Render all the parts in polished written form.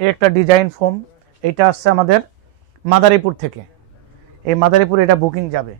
একটা design foam, এটা আসছে আমাদের মাদারীপুর থেকে। এই মাদারীপুরে এটা বুকিং যাবে।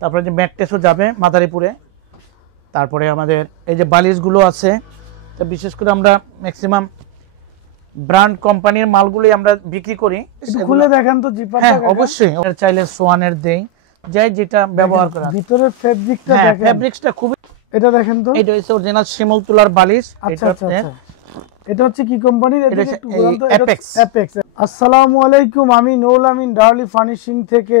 তারপরে যে ম্যাট্রেসও যাবে মাদারীপুরে। তারপরে আমাদের এই যে বালিশগুলো আছে, তো বিশেষ করে আমরা ম্যাক্সিমাম ব্র্যান্ড কোম্পানির মালগুলোই আমরা বিক্রি করি। খুলে দেখেন তো জিপারটা। হ্যাঁ অবশ্যই, চাইলে সোয়ানের দেই, যাই যেটা ব্যবহার করা। ভিতরের ফেব্রিকটা দেখেন, দেখেন, ফেব্রিক্সটা খুব। এটা দেখেন তো, এটা হচ্ছে অরিজিনাল শিমুল তুলার বালিশ। আচ্ছা আচ্ছা আচ্ছা, এটা হচ্ছে কি কোম্পানির? এটা অ্যাপেক্স। অ্যাপেক্স। আসসালামু আলাইকুম, আমি নুরুল আমিন ডার্লি ফার্নিশিং থেকে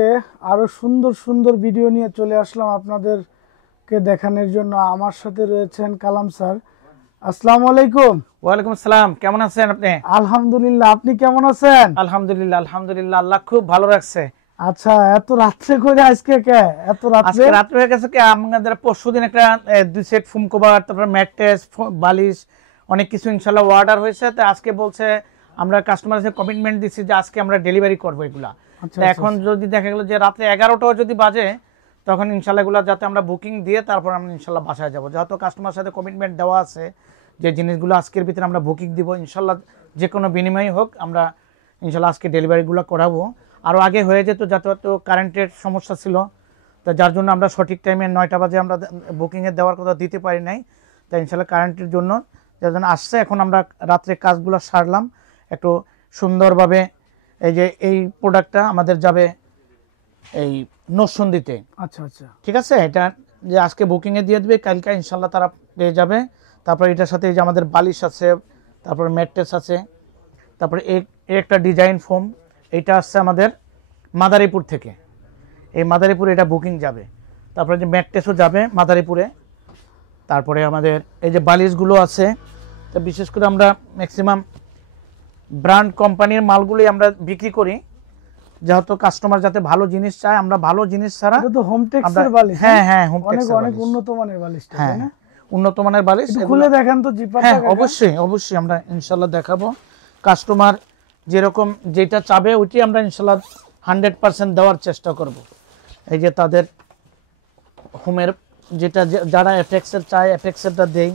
আরো সুন্দর সুন্দর ভিডিও নিয়ে চলে আসলাম আপনাদেরকে দেখানোর জন্য। আমার সাথে রয়েছেন কালাম স্যার। আসসালামু আলাইকুম। ওয়ালাইকুম আসসালাম, কেমন আছেন আপনি? আলহামদুলিল্লাহ, আপনি কেমন আছেন? আলহামদুলিল্লাহ আলহামদুলিল্লাহ, আল্লাহ খুব ভালো রাখছে। আচ্ছা, এত রাত্রে করে আজকে কে? এত রাত্রে? আজকে রাত হয়ে গেছে কি, আমাদের পরশুদিন একটা 2 সেট ফোম কভার, তারপর ম্যাট্রেস, বালিশ, অনেক কিছু ইনশাআল্লাহ অর্ডার হয়েছে। তো আজকে বলছে আমরা কাস্টমারের সাথে কমিটমেন্ট দিচ্ছি যে আজকে আমরা ডেলিভারি করব এগুলা। তো এখন যদি দেখা গেল যে রাত্রে 11টাও যদি বাজে, তখন ইনশাআল্লাহ এগুলো যাতে আমরা বুকিং দিয়ে তারপর আমরা ইনশাআল্লাহ বাসায় যাব। যেহেতু কাস্টমারের সাথে কমিটমেন্ট দেওয়া আছে যে জিনিসগুলো আজকের ভিতরে আমরা বুকিং দিব, ইনশাআল্লাহ যে কোনো বিনিময় হোক আমরা ইনশাআল্লাহ আজকে ডেলিভারিগুলো করাবো। আরও আগে হয়ে যেত, যাতে তো কারেন্টের সমস্যা ছিল, তো যার জন্য আমরা সঠিক টাইমে 9টা বাজে আমরা বুকিংয়ে দেওয়ার কথা দিতে পারি নাই। তাই ইনশাআল্লাহ কারেন্টের জন্য যার জন্য আসছে, এখন আমরা রাত্রে কাজগুলো সারলাম একটু সুন্দরভাবে। এই যে এই প্রোডাক্টটা আমাদের যাবে এই নরসিংদীতে। আচ্ছা আচ্ছা, ঠিক আছে, এটা যে আজকে বুকিংয়ে দিয়ে দেবে, কালকে ইনশাআল্লাহ তারা পেয়ে যাবে। তারপর এটার সাথে এই যে আমাদের বালিশ আছে, তারপর ম্যাট্রেস আছে, তারপরে একটা ডিজাইন ফোম, এটা আসছে আমাদের মাদারীপুর থেকে। এই মাদারীপুরে এটা বুকিং যাবে। তারপরে যে ম্যাট্রেসও যাবে মাদারীপুরে। তারপরে আমাদের এই যে বালিশগুলো আছে, তো বিশেষ করে আমরা ম্যাক্সিমাম ব্র্যান্ড কোম্পানির মালগুলোই আমরা বিক্রি করি, যেহেতু কাস্টমার যাতে ভালো জিনিস চায়। আমরা ভালো জিনিস ছাড়া, এটা তো হোমটেক্সের বালিশ। হ্যাঁ হ্যাঁ, হোমটেক্স অনেক উন্নত মানের বালিশটা, তাই না? উন্নত মানের বালিশ। খুলে দেখেন তো জিপারটা। হ্যাঁ অবশ্যই অবশ্যই, আমরা ইনশাআল্লাহ দেখাবো। কাস্টমার যেরকম যেটা চাবে ওইটি আমরা ইনশাআল্লাহ 100% দেওয়ার চেষ্টা করব। এই যে তাদের হোমের যেটা যারা অ্যাপেক্সের চায় অ্যাপেক্সেরটা দেই,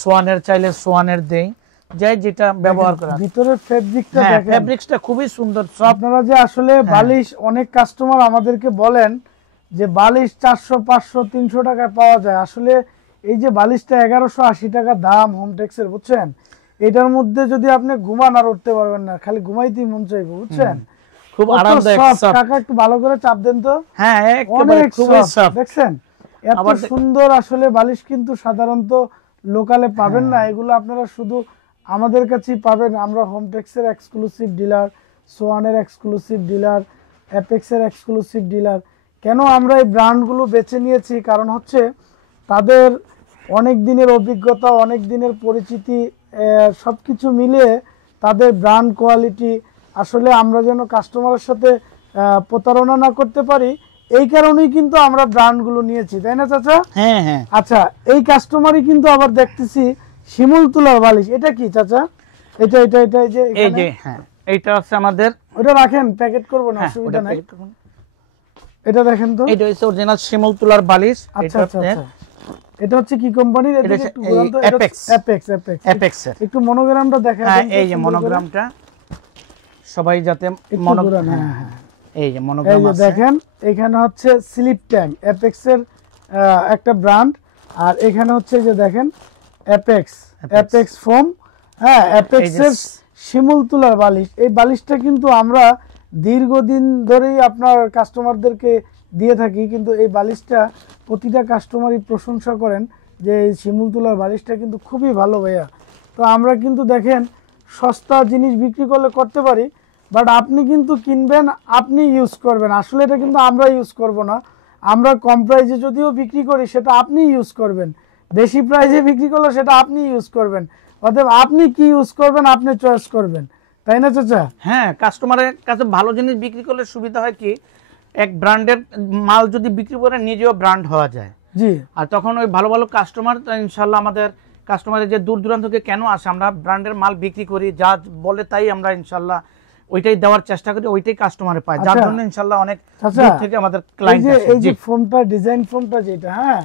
সোয়ানের চাইলে সোয়ানের দেই, যাই যেটা ব্যবহার করা। ভিতরের ফেব্রিকটা দেখেন, ফেব্রিক্সটা খুবই সুন্দর। আপনারা যে আসলে বালিশ, অনেক কাস্টমার আমাদেরকে বলেন যে বালিশ 400 500 300 টাকায় পাওয়া যায়। আসলে এই যে বালিশটা 1180 টাকা দাম হোমটেক্সের, বুঝছেন? এটার মধ্যে যদি আপনি ঘুমান আর উঠতে পারবেন না, খালি ঘুমাইতেই মন চাইবে, বুঝছেন? খুব আরামদায়ক। কাকা একটু ভালো করে চাপ দেন তো। হ্যাঁ একেবারে খুবই সফট, দেখছেন? এত সুন্দর আসলে বালিশ কিন্তু সাধারণত লোকালে পাবেন না। এগুলো আপনারা শুধু আমাদের কাছেই পাবেন। আমরা হোমটেক্সের এক্সক্লুসিভ ডিলার, সোয়ানের এক্সক্লুসিভ ডিলার, অ্যাপেক্সের এক্সক্লুসিভ ডিলার। কেন আমরা এই ব্র্যান্ডগুলো বেছে নিয়েছি? কারণ হচ্ছে তাদের অনেক দিনের অভিজ্ঞতা, অনেক দিনের পরিচিতি, সব কিছু মিলিয়ে তাদের ব্র্যান্ড কোয়ালিটি। আসলে আমরা যেন কাস্টমারের সাথে প্রতারণা না করতে পারি, এই কারণেই কিন্তু আমরা ব্র্যান্ডগুলো নিয়েছি, তাই না চাচা? হ্যাঁ হ্যাঁ। আচ্ছা, এই কাস্টমারই কিন্তু আবার দেখতেছি শিমুল তুলার বালিশ। এটা কি চাচা? এটা এটা এটা এই যে হ্যাঁ, এইটা আছে আমাদের। ওটা রাখেন, প্যাকেট করব না, অসুবিধা নাই। এটা দেখেন তো, এটা হচ্ছে অরিজিনাল শিমুল তুলার বালিশ। আচ্ছা আচ্ছা আচ্ছা, এটা হচ্ছে কি কোম্পানির? এটা একটু বলুন তো। অ্যাপেক্স। অ্যাপেক্স একটু মনোগ্রামটা দেখান। হ্যাঁ, এই যে মনোগ্রামটা সবাই যাতে মনোগ্রাম। হ্যাঁ হ্যাঁ, এই যে মনোগ্রাম আছে দেখেন। এখানে হচ্ছে স্লিপ ট্যাঙ্ক, অ্যাপেক্সের একটা ব্র্যান্ড। আর এখানে হচ্ছে যে দেখেন অ্যাপেক্স ফোম। হ্যাঁ, অ্যাপেক্সের শিমুল তুলার বালিশ। এই বালিশটা কিন্তু আমরা দীর্ঘদিন ধরেই আপনার কাস্টমারদেরকে দিয়ে থাকি, কিন্তু এই বালিশটা প্রতিটা কাস্টমারই প্রশংসা করেন যে এই শিমুল তুলার বালিশটা কিন্তু খুবই ভালো ভাইয়া। তো আমরা কিন্তু দেখেন সস্তা জিনিস বিক্রি করতে পারি, বাট আপনি কিন্তু কিনবেন, আপনি ইউজ করবেন। আসলে এটা কিন্তু আমরা ইউজ করব না। আমরা কম প্রাইসে যদিও বিক্রি করি, সেটা আপনি ইউজ করবেন। বেশি প্রাইসে বিক্রি করলে সেটা আপনি ইউজ করবেন। অতএব আপনি কি ইউজ করবেন আপনি চয়েস করবেন, তাই না চাচা? হ্যাঁ, কাস্টমারের কাছে ভালো জিনিস বিক্রি করলে সুবিধা হয় কি, এক ব্র্যান্ডের মাল যদি বিক্রি করে নিজেও ব্র্যান্ড হওয়া যায়। জি। আর তখন ওই ভালো ভালো কাস্টমার ইনশাআল্লাহ, আমাদের কাস্টমারের যে দূর দূরান্ত থেকে কেন আসে, আমরা ব্র্যান্ডের মাল বিক্রি করি, যা বলে তাই আমরা ইনশাআল্লাহ ওইটাই দেওয়ার চেষ্টা করি, ওইটাই কাস্টমারে পায়, যার জন্য ইনশাআল্লাহ অনেক দূর থেকে আমাদের ক্লায়েন্ট আসে। এই যে ফোমটা, ডিজাইন ফোমটা যেটা, হ্যাঁ,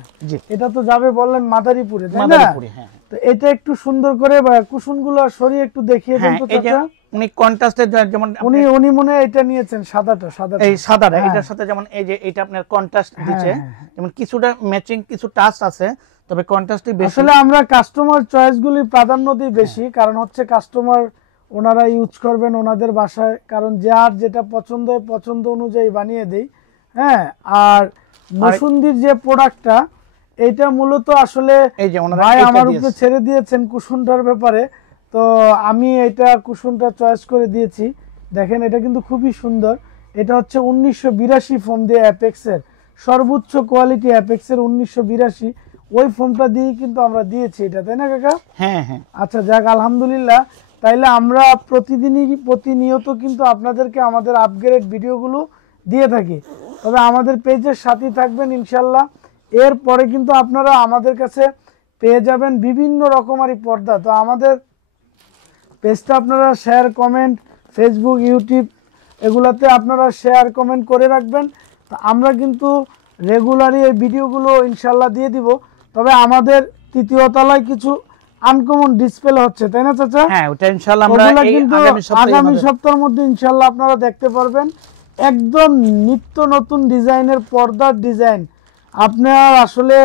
এটা তো যাবে বললেন মাদারীপুরে, তাই না? মাদারীপুরে, হ্যাঁ। তো তো এটা একটু সুন্দর করে কুশনগুলো সরিয়ে একটু দেখিয়ে দেন তো এই যে চাচা। উনি কন্ট্রাস্টে যেমন উনি মনে হয় এটা নিয়েছেন সাদাটা এই সাদাটা, এটার সাথে যেমন এই যে এটা আপনার কন্ট্রাস্ট দিচ্ছে, যেমন কিছুটা ম্যাচিং কিছু টাচ আছে, তবে কন্ট্রাস্টই বেশি। আসলে আমরা কাস্টমার চয়েসগুলি প্রাধান্য দিই বেশি, কারণ হচ্ছে কাস্টমার ওনারা ইউজ করবেন ওনাদের বাসায়, কারণ যার যেটা পছন্দ হয় পছন্দ অনুযায়ী বানিয়ে দেই। হ্যাঁ, আর মসুন্দির যে প্রোডাক্টটা এটা মূলত আসলে এই যে ওনারা ভাই এটা আমার দিয়েছে। উপরে ছেড়ে দিয়েছেন কুশনটার ব্যাপারে, তো আমি এটা কুশনটা চয়েস করে দিয়েছি। দেখেন এটা কিন্তু খুবই সুন্দর। এটা হচ্ছে 1982 ফোম দিয়ে অ্যাপেক্সের সর্বোচ্চ কোয়ালিটি, অ্যাপেক্সের 1982 ওই ফোমটা দিয়ে কিন্তু আমরা দিয়েছি এটা, তাই না কাকা? হ্যাঁ হ্যাঁ। আচ্ছা যাক আলহামদুলিল্লাহ। তাইলে আমরা প্রতিনিয়ত কিন্তু আপনাদেরকে আমাদের আপগ্রেড ভিডিওগুলো দিয়ে থাকি, তবে আমাদের পেজের সাথেই থাকবেন ইনশাল্লাহ। এরপরে কিন্তু আপনারা আমাদের কাছে পেয়ে যাবেন বিভিন্ন রকমারি পর্দা। তো আমাদের পেজটা আপনারা শেয়ার কমেন্ট, ফেসবুক ইউটিউব এগুলাতে আপনারা শেয়ার কমেন্ট করে রাখবেন। তো আমরা কিন্তু রেগুলারই এই ভিডিওগুলো ইনশাল্লাহ দিয়ে দিব। তবে আমাদের তৃতীয় তলায় কিছু আনকমন ডিসপ্লে হচ্ছে, তাই না চাচা? হ্যাঁ, ওটা ইনশাআল্লাহ আমরা ওগুলা এই কিন্তু আগামী সপ্তাহের মধ্যে ইনশাল্লাহ আপনারা দেখতে পারবেন। একদম নিত্য নতুন ডিজাইনের পর্দার ডিজাইন। আপনার আসলে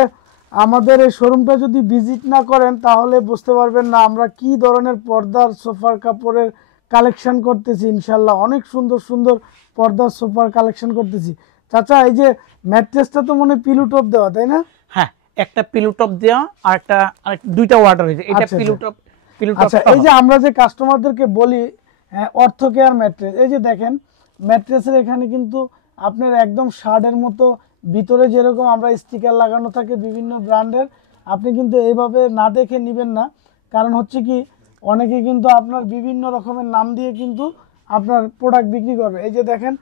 আমাদের এই শোরুমটা যদি ভিজিট না করেন তাহলে বুঝতে পারবেন না আমরা কি ধরনের পর্দার সোফার কাপড়ের কালেকশন করতেছি। ইনশাল্লাহ অনেক সুন্দর সুন্দর পর্দার সোফার কালেকশন করতেছি। চাচা এই যে ম্যাট্রেসটা তো মনে পিলো টপ দেওয়া, তাই না? হ্যাঁ, একটা পিলো টপ দেওয়া আর একটা দুইটা অর্ডার হয়েছে, এটা পিলো টপ। আচ্ছা এই যে আমরা যে কাস্টমারদেরকে বলি অর্থ কেয়ার ম্যাট্রেস, এই যে দেখেন ম্যাট্রেসের এখানে কিন্তু আপনার একদম শার্টের মতো ভিতরে যেরকম আমরা স্টিকার লাগানো থাকে বিভিন্ন ব্র্যান্ডের, আপনি কিন্তু এইভাবে না দেখে নেবেন না। কারণ হচ্ছে কি অনেকে কিন্তু আপনার বিভিন্ন রকমের নাম দিয়ে কিন্তু আপনার প্রোডাক্ট বিক্রি করবে। এই যে দেখেন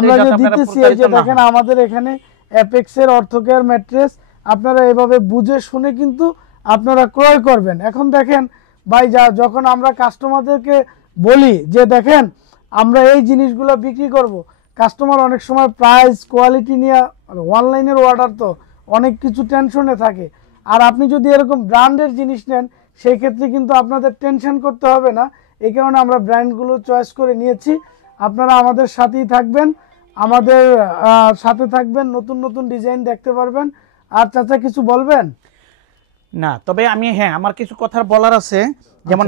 আমরা যে দিতেছি, এই যে দেখেন আমাদের এখানে অ্যাপেক্সের অর্থ কেয়ার ম্যাট্রেস, আপনারা এভাবে বুঝে শুনে কিন্তু আপনারা ক্রয় করবেন। এখন দেখেন ভাই যখন আমরা কাস্টমারদেরকে বলি যে দেখেন আমরা এই জিনিসগুলো বিক্রি করব, কাস্টমার অনেক সময় প্রাইস কোয়ালিটি নিয়ে অনলাইনের অর্ডার তো অনেক কিছু টেনশনে থাকে। আর আপনি যদি এরকম ব্র্যান্ডের জিনিস নেন সেই ক্ষেত্রে কিন্তু আপনাদের টেনশন করতে হবে না। এই কারণে আমরা ব্র্যান্ডগুলো চয়েস করে নিয়েছি। আপনারা আমাদের সাথেই থাকবেন, আমাদের সাথে থাকবেন, নতুন নতুন ডিজাইন দেখতে পারবেন। আর চাচা কিছু বলবেন? না, তবে আমি আমার কিছু কথা বলার আছে। যেমন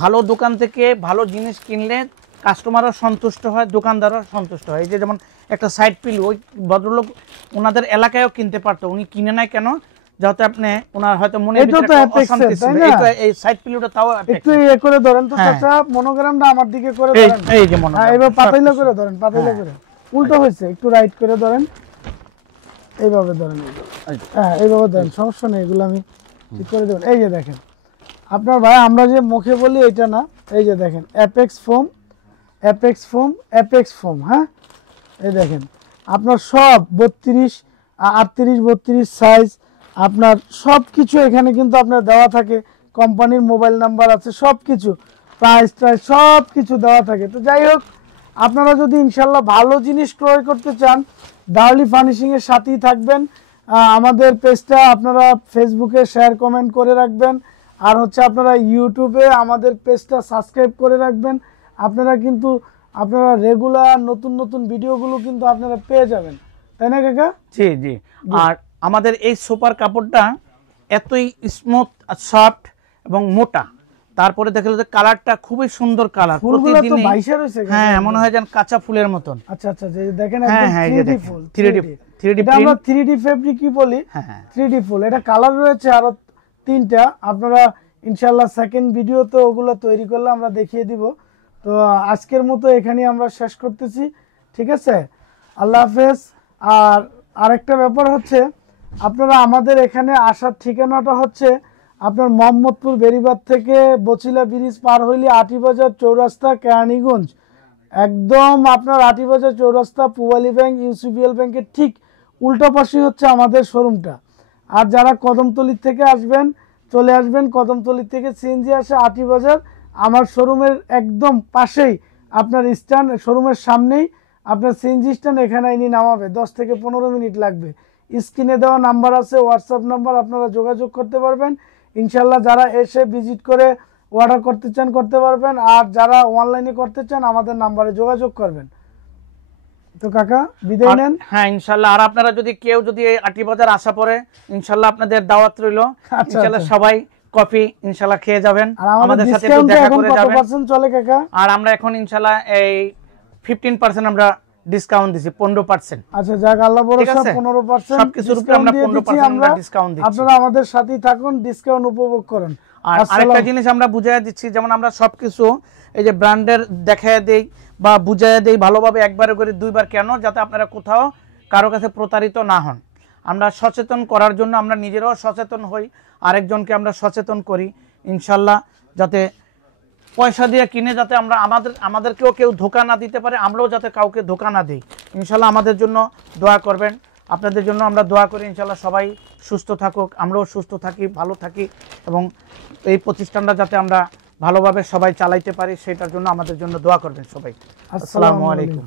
ভালো দোকান থেকে ভালো জিনিস কিনলে কাস্টমারও সন্তুষ্ট হয়, দোকানদারও সন্তুষ্ট হয়। এই যে যেমন একটা সাইড পিলো, ওই ভদ্রলোক ওনাদের এলাকায়ও কিনতে পারতো, উনি কিনে নাই কেন? যাতে আপনি ওনার হয়তো মনে এই সাইড পিলোটা তাও একটু ইয়ে করে ধরেন তো চাচা, মনোগ্রামটা আমার দিকে করে ধরেন। এই যে মনোগ্রাম এবার পাতাইলা করে ধরেন, পাতাইলা করে উল্টো হয়েছে, একটু রাইট করে ধরেন, এইভাবে ধরেন। হ্যাঁ এইভাবে ধরেন, সমস্যা নেই, এগুলো আমি ঠিক করে দেবেন। এই যে দেখেন আপনার ভাই আমরা যে মুখে বলি এটা না, এই যে দেখেন apex foam, apex foam, apex foam. হ্যাঁ এই দেখেন আপনার সব 32, 38, 32 সাইজ আপনার সব কিছু এখানে কিন্তু আপনার দেওয়া থাকে। কোম্পানির মোবাইল নাম্বার আছে, সব কিছু প্রাইস টাইস সব কিছু দেওয়া থাকে। তো যাই হোক, আপনারা যদি ইনশাল্লাহ ভালো জিনিস ক্রয় করতে চান দাওয়ালি ফার্নিশিংয়ের সাথেই থাকবেন। আমাদের পেজটা আপনারা ফেসবুকে শেয়ার কমেন্ট করে রাখবেন, আর হচ্ছে আপনারা ইউটিউবে আমাদের পেজটা সাবস্ক্রাইব করে রাখবেন। আপনারা কিন্তু আপনারা রেগুলার নতুন নতুন ভিডিওগুলো কিন্তু আপনারা পেয়ে যাবেন, তাই না কাকা? জি জি। আর আমাদের এই সোফার কাপড়টা এতই স্মুথ আর সফট এবং মোটা, তারপরে দেখা যাচ্ছে কালারটা খুবই সুন্দর কালার, প্রতিদিন মনে হয় যেন কাঁচা ফুলের মতন। আচ্ছা আচ্ছা, দেখেন একদম 3D ফুল, 3D আমরা 3D ফেব্রিক কি বলি, 3D ফুল। এটা কালার রয়েছে আরো 3টা, আপনারা ইনশাআল্লাহ সেকেন্ড ভিডিওতে ওগুলো তৈরি করলে আমরা দেখিয়ে দিব। তো আজকের মতো এখানেই আমরা শেষ করতেছি, ঠিক আছে? আল্লাহ হাফেজ। আর আরেকটা ব্যাপার হচ্ছে আপনারা আমাদের এখানে আসার ঠিকানাটা হচ্ছে আপনার মোহাম্মদপুর বেরিবাদ থেকে বছিলা ব্রিজ পার হইলে আটিবাজার চৌরাস্তা, কেরানীগঞ্জ, একদম আপনার আটিবাজার চৌরাস্তা পূবালী ব্যাংক, ইউসিবিএল ব্যাংকের ঠিক উল্টা পাশে হচ্ছে আমাদের শোরুমটা। আর যারা কদমতলি থেকে আসবেন চলে আসবেন, কদমতলি থেকে সিএনজি আসে আটিবাজার, আমার শোরুমের একদম পাশেই আপনার স্ট্যান্ড, শোরুমের সামনেই আপনার সিএনজি স্ট্যান্ড, এখানে এনে নামাবে, 10 থেকে 15 মিনিট লাগবে। স্ক্রিনে দেওয়া নাম্বার আছে, হোয়াটসঅ্যাপ নাম্বার, আপনারা যোগাযোগ করতে পারবেন। ইনশাল্লাহ যারা এসে ভিজিট করে অর্ডার করতে চান করতে পারবেন, আর যারা অনলাইনে করতে চান আমাদের নাম্বারে যোগাযোগ করবেন। তো কাকা বিদায় নেন। হ্যাঁ ইনশাল্লাহ, আর আপনারা যদি কেউ যদি এই আটি বাজার আসা পরে ইনশাল্লাহ আপনাদের দাওয়াত রইল। ইনশাল্লাহ সবাই কফি ইনশাল্লাহ খেয়ে যাবেন, আমাদের সাথে একটু দেখা করে যাবেন। কত পার্সেন্ট চলে কাকা? আর আমরা এখন ইনশাল্লাহ এই 15% আমরা ডিসকাউন্ট দিছি, 15%। আচ্ছা যাক, আল্লাহ ভরসা 15% সবকিছুর উপরে আমরা 15% ডিসকাউন্ট দিচ্ছি। আপনারা আমাদের সাথেই থাকুন, ডিসকাউন্ট উপভোগ করুন। আর আরেকটা জিনিস আমরা বুঝাইয়া দিচ্ছি, যেমন আমরা সবকিছু এই যে ব্র্যান্ডের দেখায় দেই বা বুঝাইয়া দেই ভালোভাবে, একবারে করে দুইবার কেন, যাতে আপনারা কোথাও কারো কাছে প্রতারিত না হন। আমরা সচেতন করার জন্য আমরা নিজেরাও সচেতন হই, আরেকজনকে আমরা সচেতন করি ইনশাল্লাহ, যাতে পয়সা দিয়ে কিনে যাতে আমরা আমাদেরকেও কেউ ধোকা না দিতে পারে, আমরাও যাতে কাউকে ধোকা না দিই। ইনশাল্লাহ আমাদের জন্য দোয়া করবেন, আপনাদের জন্য আমরা দোয়া করি। ইনশাল্লাহ সবাই সুস্থ থাকুক, আমরাও সুস্থ থাকি, ভালো থাকি, এবং এই প্রতিষ্ঠানটা যাতে আমরা ভালোভাবে সবাই চালাইতে পারি, সেটার জন্য আমাদের জন্য দোয়া করবেন সবাই। আসসালামু আলাইকুম।